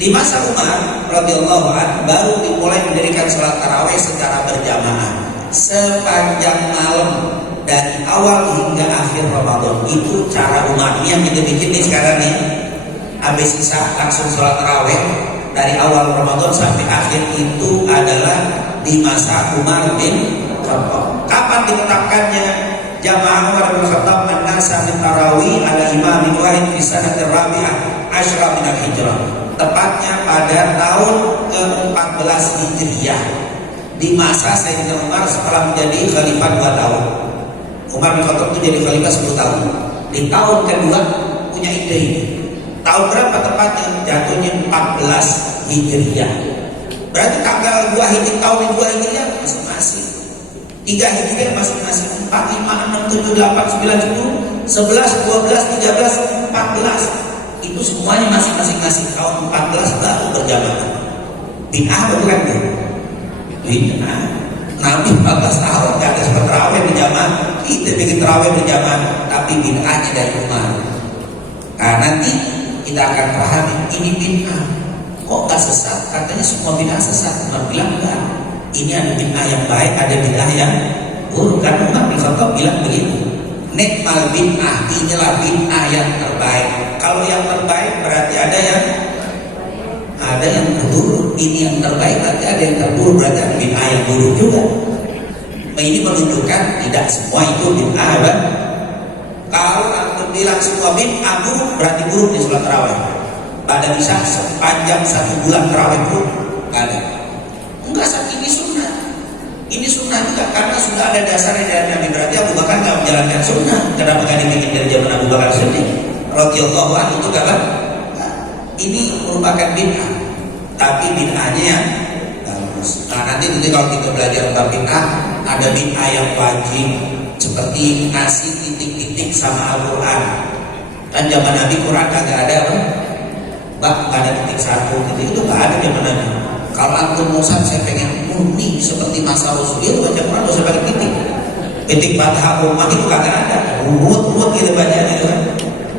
Di masa Umar radhiyallahu anhu baru dimulai mendirikan sholat tarawih secara berjamaah sepanjang malam dari awal hingga akhir Ramadan. Itu cara Umar. Ini yang kita bikin nih sekarang nih. Habis isya langsung sholat tarawih dari awal Ramadan sampai akhir, itu adalah di masa Umar bin Khattab. Kapan ditetapkannya jamaah Umar bin Khattab an-nasa min tarawih ala imamin wahid fi sanatir rabi'ah asyra min al-hijrah? Tepatnya pada tahun ke-14 Hijriah, di masa Sayyidina Umar setelah menjadi khalifah 2 tahun. Umar bin Khattab itu jadi khalifah 10 tahun. Di tahun kedua punya ide ini. Tahun berapa tepatnya? Jatuhnya 14 Hijriah. Berarti tanggal 2 Hijriah, tahun 2 Hijriah masing-masing. 3 Hijriah masing-masing. 4, 5, 6, 7, 8, 9, 10, 11, 12, 13, 14. Itu semuanya masing-masing tahun 14 baru berjamaah. Bid'ah bukan kan? Bid'ah. Nabi 14 tahun gak ada sholat tarawih berjamaah. Kita bikin tarawih berjamaah, tapi bid'ahnya dari Umar. Nah, nanti kita akan pahami ini bid'ah. Kok gak sesat? Katanya semua bid'ah sesat. Umar bilang enggak. Ini ada bid'ah yang baik, ada bid'ah yang buruk. Kan Umar bin Khattab bilang begitu. Nikmal bid'ah, inilah bid'ah yang terbaik. Kalau yang terbaik berarti ada yang buruk. Ini yang terbaik berarti ada yang terburuk, berarti ada bid'ah yang buruk juga. Ini menunjukkan tidak semua itu bid'ah, kan? Kalau antum bilang semua bid'ah buruk, berarti buruk di sholat tarawih. Pada bisa sepanjang 1 bulan tarawih buruk, nggak ada. Enggak, ini sunnah. Ini sunnah juga karena sudah ada dasarnya dari Nabi. Berarti Abu Bakar nggak menjalankan sunnah. Kenapa nggak dibikin dari zaman Abu Bakar Siddiq radhiyallahu anhu itu kapan? Ini merupakan bid'ah, tapi bid'ahnya yang bagus. Nah, nanti kalau kita belajar tentang bid'ah, ada bid'ah yang wajib seperti ngasih titik-titik sama Al-Quran. Kan zaman Nabi Quran kagak ada apa? Nggak ada titik 1 titik, itu nggak ada zaman Nabi. Kalau antum Musa saya pengen murni seperti masa Rasul, dia baca Quran nggak usah pakai titik. Titik Fatihah umat itu kagak ada. Ruwet gitu bacanya gitu kan.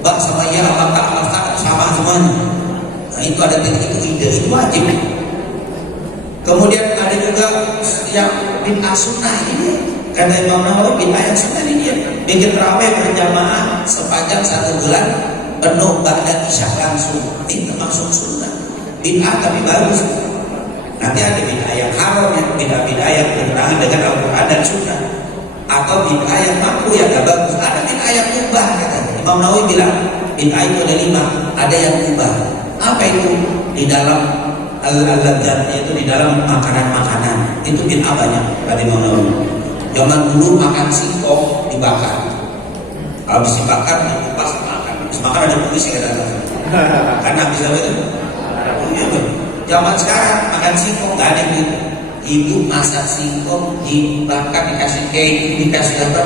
Bak sama ya Allah sama semuanya. Nah, itu ada titik itu ide, itu wajib. Kemudian ada juga yang bid'ah sunnah ini, kata Imam Nawawi bid'ah yang sunnah ini dia bikin tarawih berjamaah sepanjang 1 bulan penuh ba'da isya langsung, itu termasuk sunnah. Bid'ah tapi bagus. Nanti ada bid'ah yang haram, ya bid'ah yang bertentangan dengan Al-Quran dan Sunnah, atau bid'ah yang makruh yang gak bagus. Ada bid'ah yang mubah, kata Imam Nawawi bilang bid'ah itu ada 5, ada yang mubah. Apa itu? Di dalam al-ladzatnya itu di dalam makanan-makanan itu bid'ah banyak, kata Imam Nawawi. Zaman dulu makan singkong dibakar, habis dibakar dikupas makan, habis makan ada kumis ya kata, karena bisa betul. Zaman sekarang makan singkong nggak ada gitu. Ibu masak singkong dibakar, dikasih keju, dikasih apa?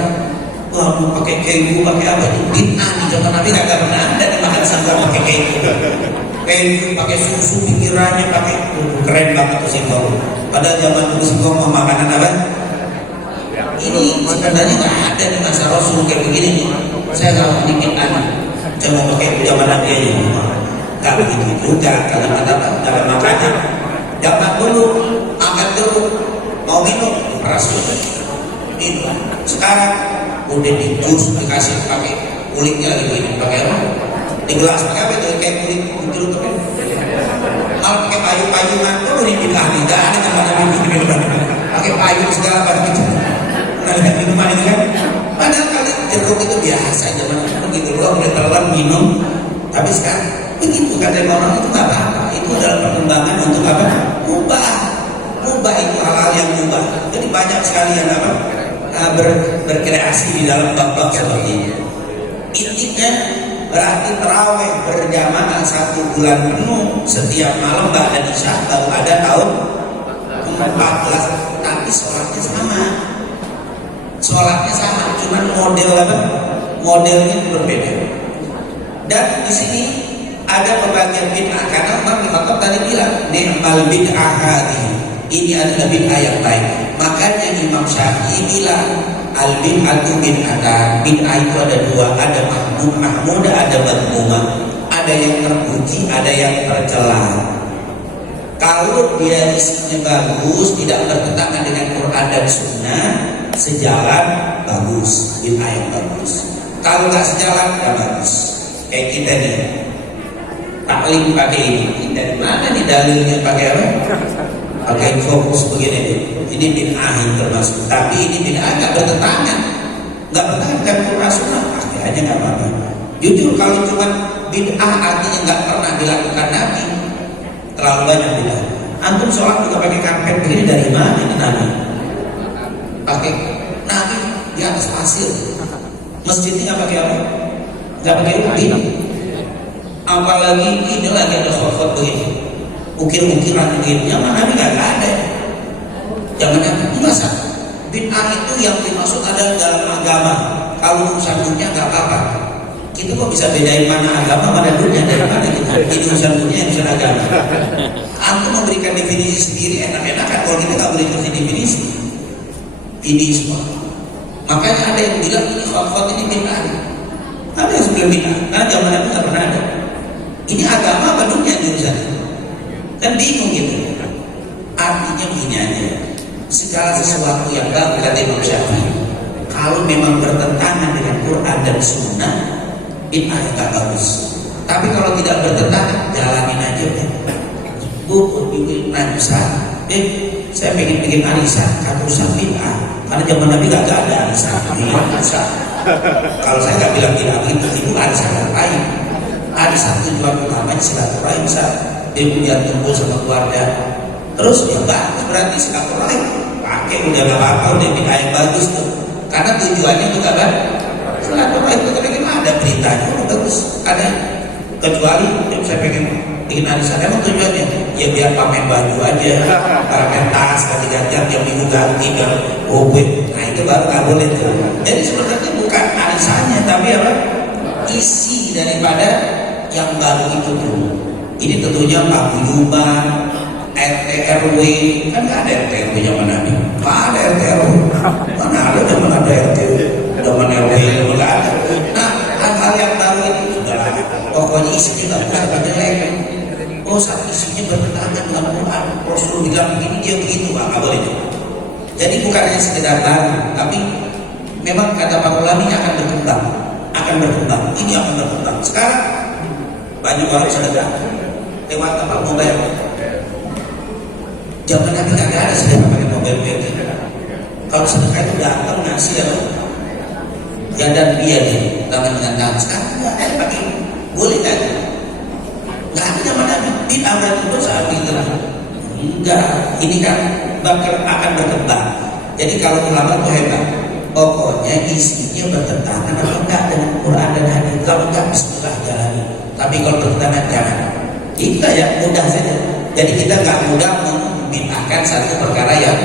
Wah, mau pakai keju, pakai apa? Itu bid'ah. Di zaman Nabi nggak pernah ada dimakan singkong pakai keju. Keju pakai susu, pikirannya pakai keren banget tuh singkong. Padahal zaman dulu singkong mau makanan apa? Ini sebenarnya nggak ada di masa Rasul kayak begini. Saya nggak mau bikin aneh. Saya mau pakai zaman Nabi aja. Gak begitu juga kalau kita dalam makanan. Zaman dulu makan dulu, mau minum keras itu. Sekarang udah di jus dikasih pakai kulitnya lagi begini, pakai apa? Di gelas pakai apa itu? Kayak kulit muncul tuh kan? Kalau pakai payung-payungan tuh ini tidak ada namanya minum. Pakai payung segala macam gitu. Nah, minuman itu kan? Padahal kali jeruk itu biasa zaman begitu loh, boleh telan minum. Tapi sekarang begitu kata orang itu nggak apa-apa, itu adalah perkembangan untuk apa? Mubah itu hal-hal yang mubah. Jadi banyak sekali yang apa? Berkreasi di dalam bab-bab seperti ini. Intinya berarti tarawih berjamaah 1 bulan penuh setiap malam ba'da isya baru ada tahun 14, tapi sholatnya sama, cuman model apa? Modelnya berbeda. Dan di sini ada pembagian bid'ah karena Umar bin Khattab tadi bilang ni'mal bid'ah hadhihi, ini adalah bid'ah yang baik. Makanya Imam Syafi'i bilang al bid'atu bid'atan, bid'ah itu ada 2, ada mahmudah, ada madmumah, ada yang terpuji, ada yang tercela. Kalau dia isinya bagus, tidak bertentangan dengan Quran dan Sunnah, sejalan, bagus, bid'ah yang bagus. Kalau nggak sejalan, nggak bagus. Kayak kita nih taklim pakai ini dari mana nih dalilnya pakai apa? Pakai fokus begini nih. Ini bid'ah yang termasuk, tapi ini bid'ah nggak bertentangan dengan Quran Sunnah, akhirnya nggak apa-apa. Jujur kalau cuma bid'ah artinya nggak pernah dilakukan Nabi, terlalu banyak bid'ah. Antum sholat juga pakai karpet begini dari mana ini Nabi? Pakai Nabi di atas pasir. Masjidnya nggak pakai apa? Nggak pakai ubin. Apalagi ini lagi ada khofat begini, ukir-ukiran begini, yang mana Nabi nggak ada. Jangan masa bid'ah itu yang dimaksud adalah dalam agama. Kalau urusan dunia nggak apa-apa. Kita kok bisa bedain mana agama mana dunia, dari mana kita? Ini urusan dunia, urusan agama. Aku memberikan definisi sendiri enak-enakan, kalau kita nggak boleh kasih definisi. Ini semua. Makanya ada yang bilang ini khofat ini bid'ah. Ada yang sebelum bid'ah, karena zaman Nabi nggak pernah ada. Ini agama apa dunia jurusan? Kan bingung gitu. Artinya begini aja, segala sesuatu yang baik kata Imam Syafi'i, kalau memang bertentangan dengan Quran dan Sunnah, bid'ah nggak bagus. Tapi kalau tidak bertentangan, jalanin aja. Buku ibu nanti Ustaz, saya pengen bikin arisan. Kata Ustaz bid'ah, karena zaman Nabi gak ada arisan. Kalau saya nggak bilang tidak begitu, itu arisan yang lain. Arisan tujuan utamanya silaturahim, Ustaz. Dia punya kumpul sama keluarga. Terus ya bagus, berarti silaturahim. Pakai udah gak apa-apa, udah bid'ah yang bagus tuh. Karena tujuannya itu apa? Silaturahim. Tapi gimana ada beritanya, udah bagus. Ada kecuali yang saya pengen bikin arisan, emang tujuannya ya biar pamer baju aja, pamer tas ganti-gantian tiap minggu ganti kan, nah itu baru nggak boleh tuh. Jadi sebenarnya bukan arisannya, tapi apa, isi daripada yang baru itu tuh. Ini tentunya paguyuban, RT RW, kan nggak ada RT RW zaman Nabi, nggak ada RT RW, mana ada zaman ada RT zaman RW, nggak ada. Nah hal-hal yang baru ini sudah pokoknya isinya nggak boleh jelek. Oh saat isinya bertentangan dengan Quran, Rasul bilang begini dia begitu, nggak boleh. Jadi bukan hanya sekedar baru, tapi memang kata para ulama ini akan berkembang, ini akan berkembang. Sekarang banyak orang sedekah lewat apa mobile. Zaman Nabi nggak ada sedekah pakai mobile banking. Kalau sedekah itu datang ngasih ya dan dia nih tangan dengan tangan. Sekarang nggak ada pakai, boleh kan? Nggak ada zaman Nabi, bid'ah berarti dosa gitu lah. Enggak, ini kan akan berkembang. Jadi kalau ulama itu hebat, pokoknya isinya bertentangan atau enggak dengan Quran dan hadis. Kalau enggak, bismillah jalani. Tapi kalau bertentangan jangan. Itu ya mudah saja. Jadi kita nggak mudah membid'ahkan satu perkara yang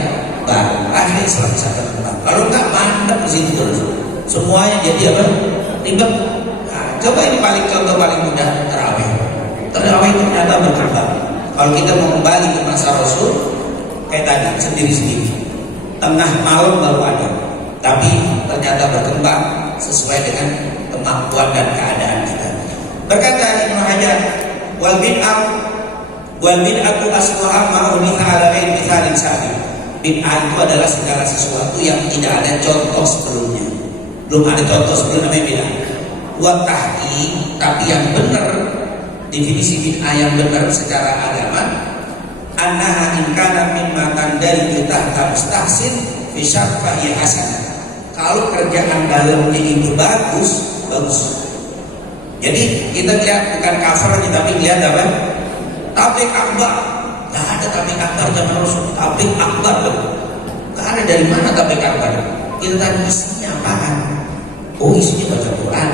baru. Akhirnya Islam bisa berkembang. Kalau enggak, mantap di situ terus. Semuanya jadi apa? Ribet. Nah, coba ini contoh paling mudah, tarawih. Tarawih itu ternyata berkembang. Kalau kita mau kembali ke masa Rasul, kayak tadi sendiri-sendiri, tengah malam baru ada, tapi ternyata berkembang sesuai dengan kemampuan dan keadaan kita. Berkata Ibnu Hajar, wal bid'atu asluha ma'unitha ala ghairi mithalin sabi. Bid'ah itu adalah segala sesuatu yang tidak ada contoh sebelumnya. Belum ada contoh sebelumnya namanya bid'ah. Wa tahqiq, tapi yang benar, definisi bid'ah yang benar secara agama, annaha in kana mimma tandari tahta mustahsin fi syarfahi hasan. Kalau kerjaan dalamnya itu bagus. Jadi kita lihat bukan covernya, tapi lihat apa? Tablik akbar. Nggak ada tablik akbar zaman Rasul. Tablik akbar loh. Nggak ada, dari mana tablik akbar? Kita tanya isinya apaan? Oh isinya baca Quran,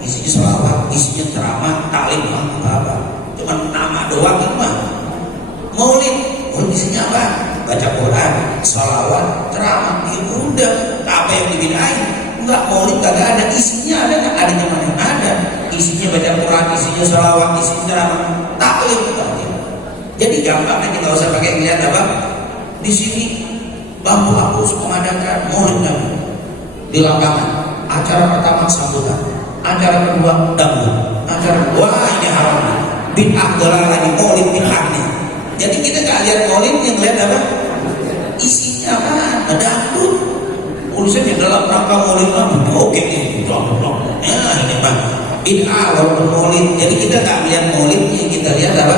isinya sholawat, isinya ceramah, taklim, apa-apa. Cuma nama doang itu mah. Maulid, isinya apa? Baca Quran, sholawat, ceramah. Ya udah, apa yang dibid'ahin? Enggak, maulid kagak ada. Isinya ada nggak? Adanya mana? Ada. Isinya baca Quran, isinya sholawat, isinya ceramah, taklim itu. Jadi gampang, kita nggak usah pakai lihat apa. Di sini Bambu Apus mengadakan maulid Nabi di lapangan. Acara pertama sambutan, acara kedua dangdut, acara kedua ini haram, bid'ah dolar lagi maulid bid'ah nih. Jadi kita nggak lihat maulid, yang lihat apa? Isinya apa? Dangdut. Tulisannya dalam rangka maulid Nabi. Oke nih, nah ini mah bid'ah walaupun maulid. Jadi kita nggak lihat maulidnya, kita lihat apa?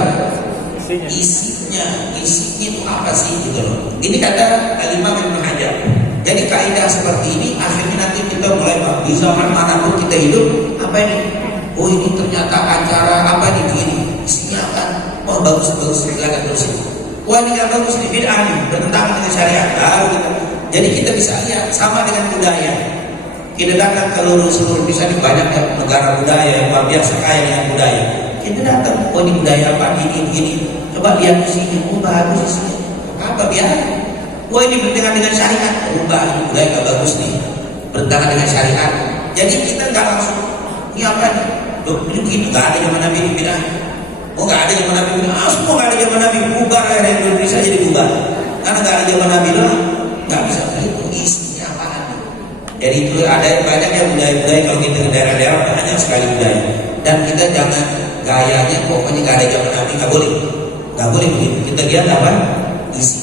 Isinya itu apa sih gitu loh. Ini kata Al-Imam Ibnu Hajar. Jadi kaidah seperti ini akhirnya nanti kita mulai di zaman manapun kita hidup, apa ini? Oh ini ternyata acara apa nih begini? Isinya apa? Oh bagus, silakan terus. Wah ini nggak bagus nih, bid'ah nih, bertentangan dengan syariat. Baru kita. Jadi kita bisa lihat sama dengan budaya. Kita datang ke seluruh misalnya banyak negara budaya yang luar biasa kaya dengan budaya. Kita datang, oh ini budaya apa? Ini. Coba lihat isinya, oh bagus isinya. Apa biar? Wah ini bertentangan dengan syariat, berubah ini budaya gak bagus nih, bertentangan dengan syariat. Jadi kita nggak langsung ini apa nih? Ini begitu, nggak ada zaman Nabi ini bilang. Oh nggak ada zaman Nabi bilang, semua nggak ada zaman Nabi, bubar ya Indonesia jadi bubar. Karena nggak ada zaman Nabi loh, nggak bisa begitu. Isinya apaan? Jadi itu ada banyak yang budaya-budaya, kalau kita ke daerah-daerah banyak sekali budaya. Dan kita jangan gayanya pokoknya nggak ada zaman Nabi, nggak boleh begitu. Kita lihat apa? Isi.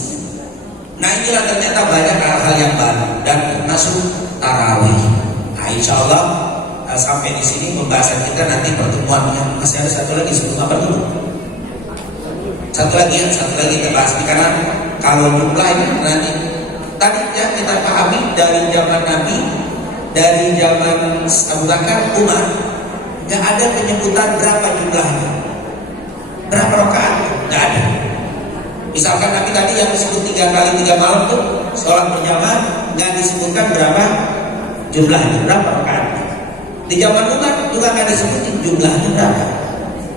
Nah inilah ternyata banyak hal-hal yang baru dan masuk tarawih. Nah insya Allah sampai di sini pembahasan kita, nanti pertemuannya masih ada satu lagi sebelum apa dulu? Satu lagi kita bahas di kanan. Kalau jumlah ini nanti tadi ya kita pahami dari zaman Nabi, dari zaman Abu Bakar, Umar, nggak ada penyebutan berapa jumlahnya, berapa rakaat, nggak ada. Misalkan Nabi tadi yang disebut 3 kali 3 malam tuh sholat berjamaah, nggak disebutkan berapa jumlahnya, berapa rakaat. Di zaman Umar juga nggak disebutin jumlahnya berapa.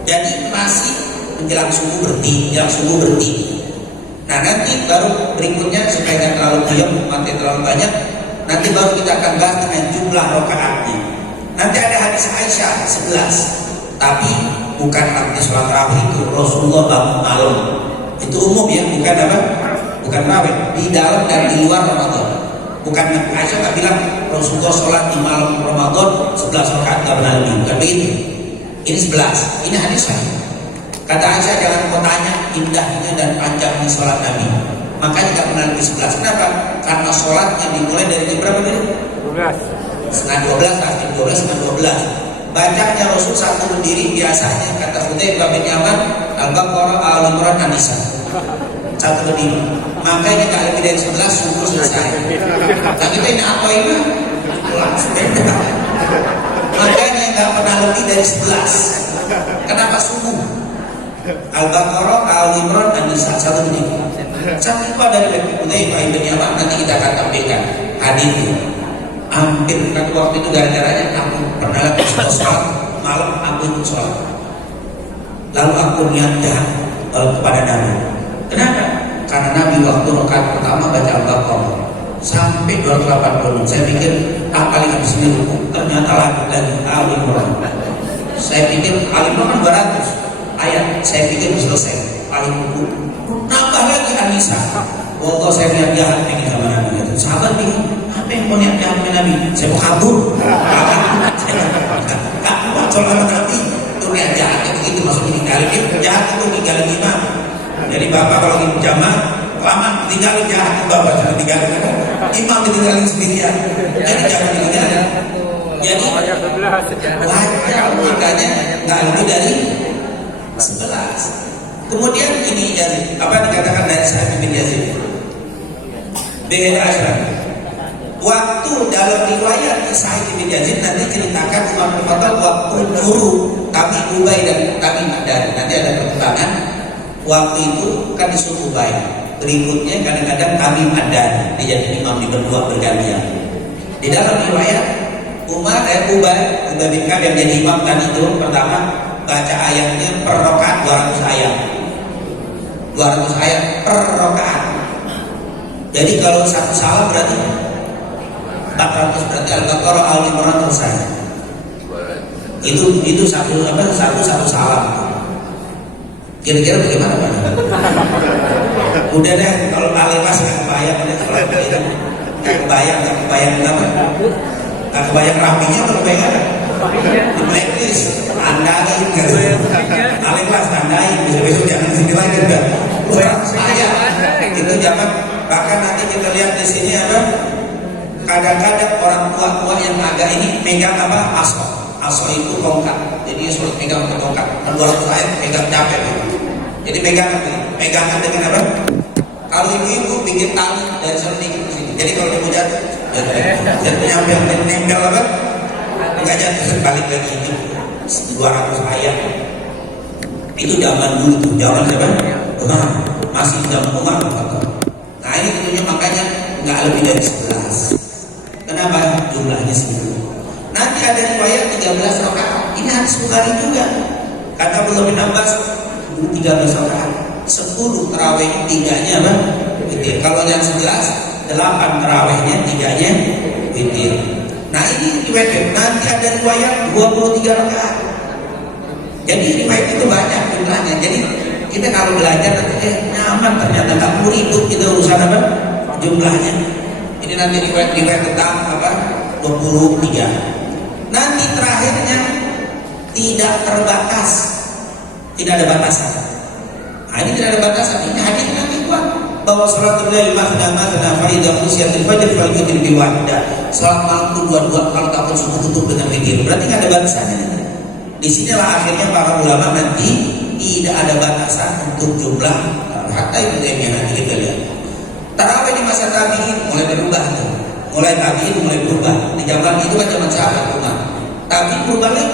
Jadi masih menjelang subuh berhenti. Nah nanti baru berikutnya supaya nggak terlalu diam, materi terlalu banyak. Nanti baru kita akan bahas dengan jumlah rakaatnya. Nanti ada hadis Aisyah 11, tapi bukan arti sholat tarawih itu Rasulullah bangun malam. Itu umum ya, bukan apa? Bukan tarawih. Di dalam dan di luar Ramadan. Bukan Aisyah nggak bilang Rasulullah sholat di malam Ramadan 11 rakaat nggak pernah lebih. Bukan begitu. Ini 11. Ini hadis sahih. Kata Aisyah, jangan kau tanya indahnya dan panjangnya sholat Nabi. Makanya nggak pernah lebih 11. Kenapa? Karena sholatnya dimulai dari jam berapa dulu? 12. Setengah 12 lah, jam 12 setengah 12. Bacanya Rasul satu berdiri biasanya kata Hudzaifah bin Yaman Al-Baqarah, Al-Imran, An-Nisa. Satu berdiri. Makanya nggak lebih dari 11 subuh selesai. Nah kita ini apa ini? Beda. Makanya nggak pernah lebih dari 11. Kenapa subuh? Al-Baqarah, Al-Imran, An-Nisa, satu berdiri. Satu itu dari Hudzaifah bin Yaman, nanti kita akan tampilkan hadisnya. Hampir kan waktu itu gara-garanya aku pernah lagi sholat malam, aku ikut sholat. Lalu aku niat jahat kepada Nabi. Kenapa? Karena Nabi waktu rakaat pertama baca Al-Baqarah sampai 280. Saya pikir paling habis ini ruku, ternyata lagi Al-Imran. Saya pikir Al-Imran 200 ayat, saya pikir selesai paling ruku. Nambah lagi An-Nisa. Waktu saya lihat jahat pengen sama Nabi, sahabat bingung, apa yang mau niat jahat sama Nabi? Saya mau kabur. Gak kuat sholat Nabi. Itu niat jahatnya begitu, maksudnya tinggalin jahat itu tinggalin imam. Jadi bapak kalau ingin jamaah lama tinggalin jahat bapak, jangan tinggalin imam, ditinggalin sendirian. Jadi jangan ditinggalin. Jadi wajar makanya nggak lebih dari 11. Kemudian ini Yazid, apa dikatakan dari Sa'id bin Yazid? Beda asal. Waktu dalam riwayat Sa'id bin Yazid nanti ceritakan Umar bin Khattab waktu guru kami Ubay dan kami Madani. Nanti ada pertentangan. Waktu itu kan disuruh Ubay. Berikutnya kadang-kadang kami Madani. Dia jadi imam di berdua bergantian. Di dalam riwayat Ubay bin Ka'ab yang jadi imam tadi itu pertama baca ayatnya per rakaat 200 ayat. 200 ayat per rakaat. Jadi kalau satu salam berarti 400, berarti Al-Baqarah, Al-Imran selesai. Itu satu salam. Kira-kira bagaimana Pak? Udah deh, kalau Al-Imran nggak kebayang itu. Nggak kebayang apa? Nggak kebayang rapinya, nggak kebayang apa? Di blacklist, tandain gitu. Al-Imran tandain, besok jangan sini lagi udah. Saya itu zaman. Bahkan nanti kita lihat di sini apa? Kadang-kadang orang tua-tua yang agak ini megang apa? Aso itu tongkat. Jadi sulit megang ke tongkat. 200 ayat megang capek. Jadi pegangan dengan apa? Kalau ibu-ibu bikin tali dari sana dikit ke sini. Jadi kalau ibu jatuh, dan nyampe nempel apa? Enggak jatuh balik lagi ini. 200 ayat. Itu zaman dulu tuh, zaman siapa? Masih zaman Umar. Nah ini tentunya makanya nggak lebih dari 11. Kenapa jumlahnya 10? Nanti ada riwayat 13 rakaat. Ini hadis Bukhari juga. Kata Abdullah bin Abbas 13 rakaat. 10 tarawih 3-nya apa? Witir. Kalau yang 11 8 tarawihnya 3-nya witir. Nah ini riwayat. Nanti ada riwayat 23 rakaat. Jadi riwayat itu banyak jumlahnya. Jadi kita kalau belajar nyaman, ternyata nggak perlu ribut kita urusan apa jumlahnya. Ini nanti riwayat tentang apa 23. Nanti terakhirnya tidak terbatas, tidak ada batasan. Nah, ini tidak ada batasan. Ini hadis nanti kuat bahwa salatul lail masna faridah khusyatul fajr fal yutir bi wahda. Salat malam itu dua kalau takut subuh tutup dengan witir. Berarti nggak ada batasannya. Di sinilah akhirnya para ulama nanti tidak ada batasan untuk untuk jumlah hatta itu yang nanti kita lihat. Tarawih di masa tabi'in mulai berubah tuh. Mulai tabi'in mulai berubah. Di zaman itu kan zaman sahabat Umar. Tabi'in berubah nih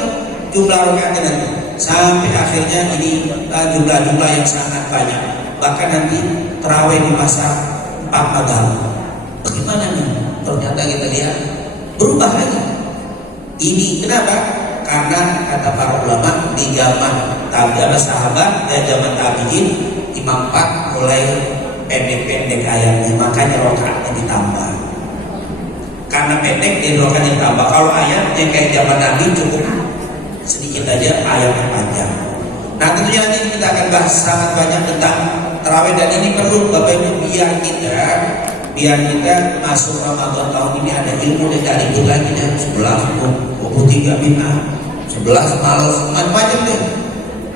jumlah rakaatnya nanti. Sampai akhirnya ini jumlah-jumlah yang sangat banyak. Bahkan nanti tarawih di masa 4 Adam. Bagaimana nih? Ternyata kita lihat berubah lagi. Ini kenapa? Karena kata para ulama di zaman tabi'in sahabat dan zaman tabi'in Imam 4 mulai pendek-pendek ayatnya, makanya rakaatnya ditambah. Karena pendek dia rakaatnya ditambah. Kalau ayatnya kayak zaman Nabi cukup sedikit aja ayatnya panjang. Nah tentunya nanti kita akan bahas sangat banyak tentang tarawih dan ini perlu Bapak Ibu biar kita masuk Ramadan tahun ini ada ilmu dan ribut lagi deh. 11, 23 bid'ah, 11 malas, macam-macam deh.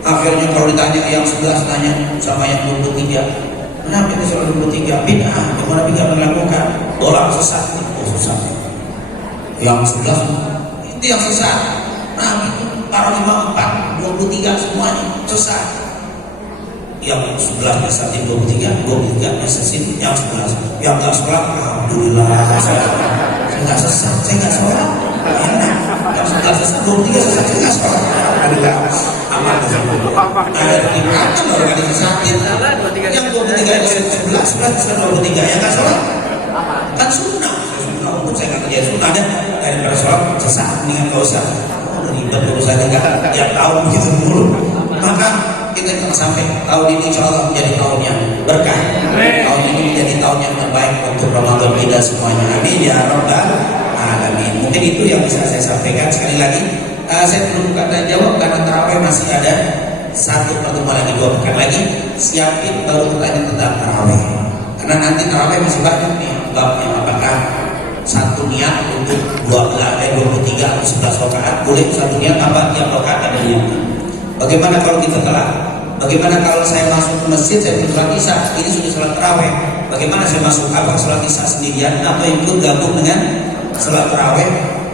Akhirnya kalau ditanya yang 11 tanya sama yang 23, kenapa kita selalu 23 bid'ah? Yang mana tidak melakukan tolak sesat, sesat. Yang 11 itu yang sesat. Nah itu para imam 4, 23 semuanya sesat. Yang 11 sesat, yang 23 sesat, yang 11 yang tak sholat, alhamdulillah saya nggak sesat, saya nggak sholat. Yang 11 sesat, 23 sesat, saya nggak sholat. Ada aman ada timbangan baru kali sesatin. Yang 23 sesat 11 23 yang nggak sholat kan sunnah untuk saya nggak kerja sunnah ada daripada sholat sesat dengan nggak usah ribet urusan enggak tiap tahun begitu dulu. Maka kita jangan sampai tahun ini insya Allah menjadi tahun yang berkah. Tahun ini menjadi tahun yang terbaik untuk Ramadan kita semuanya. Amin ya rabbal alamin. Mungkin itu yang bisa saya sampaikan. Sekali lagi saya belum kata jawab karena tarawih masih ada satu pertemuan lagi, 2 pekan lagi. Siapin baru bertanya tentang tarawih. Karena nanti tarawih masih banyak nih babnya. Apakah satu niat untuk 23 atau 11 rakaat boleh satu niat apa tiap rakaat ada niatnya. Bagaimana kalau kita telat? Bagaimana kalau saya masuk ke masjid saya belum sholat isya, ini sudah sholat tarawih. Bagaimana saya masuk apa sholat isya sendirian atau ikut gabung dengan sholat tarawih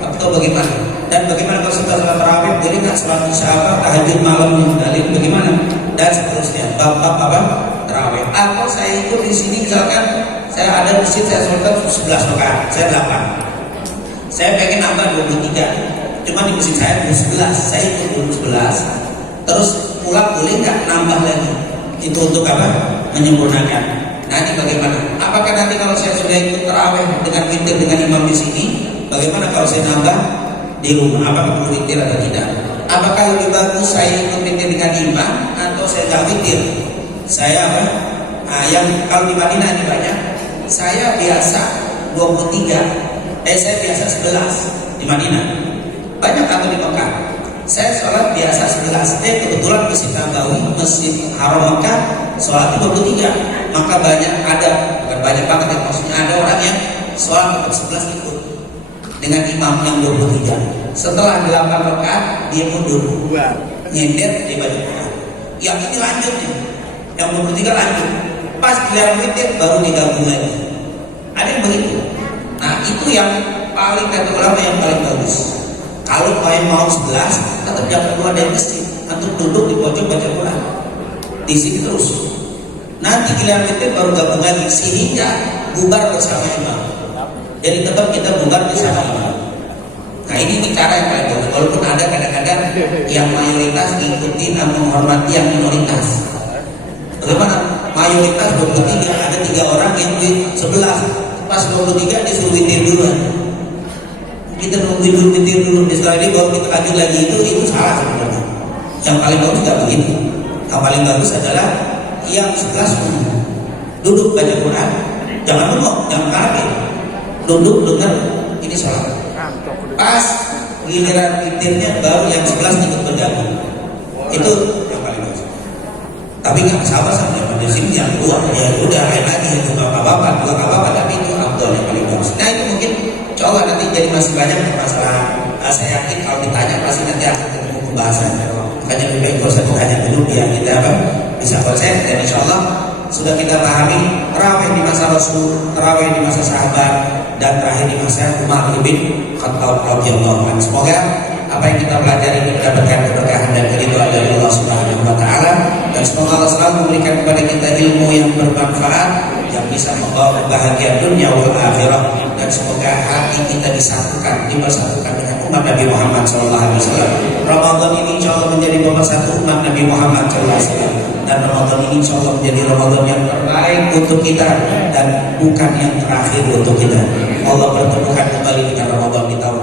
atau bagaimana? Dan bagaimana kalau setelah sholat tarawih boleh nggak sholat isya apa tahajud malam yang dalil bagaimana? Dan seterusnya bab apa tarawih. Atau saya ikut di sini misalkan saya ada masjid saya sholat 11 rakaat, saya 8. Saya pengen nambah 23. Cuma di masjid saya 11, saya ikut 11. Terus pulang boleh nggak nambah lagi? Itu untuk apa? Menyempurnakan. Nah ini bagaimana? Apakah nanti kalau saya sudah ikut tarawih dengan witir dengan imam di sini, bagaimana kalau saya nambah di rumah? Apakah perlu witir atau tidak? Apakah lebih bagus saya ikut witir dengan imam atau saya nggak witir? Saya apa? Nah, yang kalau di Madinah ini banyak. Saya biasa 23. Saya biasa 11 di Madinah. Banyak atau di Mekah? Saya sholat biasa 11. Kebetulan Masjid Nabawi, Masjid Haram Mekah sholatnya 23. Maka banyak ada, bukan banyak banget ya, maksudnya ada orang yang sholat tetap 11 ikut dengan imam yang 23. Setelah 8 rakaat dia mundur, nyender di baju Quran. Yang ini lanjut nih, yang 23 lanjut. Pas giliran witir baru digabung lagi. Ada yang begitu. Nah itu yang paling kata ulama yang paling bagus. Kalau mau 11, tetap jangan keluar dari masjid, untuk duduk di pojok baca Quran. Di sini terus. Nanti giliran witir baru gabung lagi sehingga bubar bersama imam. Jadi tetap kita bubar bersama imam. Nah ini cara yang paling bagus. Walaupun ada kadang-kadang yang mayoritas ngikutin dan menghormati yang minoritas. Bagaimana? Mayoritas 23, ada 3 orang yang 11. Pas 23 disuruh witir duluan. Kita nunggu witir dulu, setelah ini baru kita lanjut lagi, itu salah sebenarnya. Yang paling bagus tidak begitu. Yang paling bagus adalah yang 11 duduk baca Quran, jangan bengok, jangan kaget, duduk dengar ini sholat. Pas giliran witirnya baru yang 11 ikut bergabung. Itu yang paling bagus. Tapi nggak sabar sama yang di sini yang keluar, ya udah lain lagi itu nggak apa-apa, tapi itu abdul yang paling bagus. Nah itu mungkin coba nanti jadi masih banyak masalah. Saya yakin kalau ditanya pasti nanti akan ketemu pembahasan. Makanya lebih baik kalau saya ditanya dulu biar kita bisa konsen. Dan insya Allah sudah kita pahami tarawih di masa Rasul, tarawih di masa sahabat, dan terakhir di masa Umar bin Khattab radhiyallahu anhu. Semoga apa yang kita pelajari ini mendapatkan keberkahan dan keridhaan dari Allah Subhanahu wa taala, dan semoga Allah selalu memberikan bermanfaat, yang bisa membawa kebahagiaan dunia wal akhirah, dan semoga hati kita dipersatukan dengan umat Nabi Muhammad SAW. Ramadan ini insya Allah menjadi pemersatu umat Nabi Muhammad SAW, dan Ramadan ini insya Allah menjadi Ramadan yang terbaik untuk kita dan bukan yang terakhir untuk kita. Allah pertemukan kembali dengan Ramadan di tahun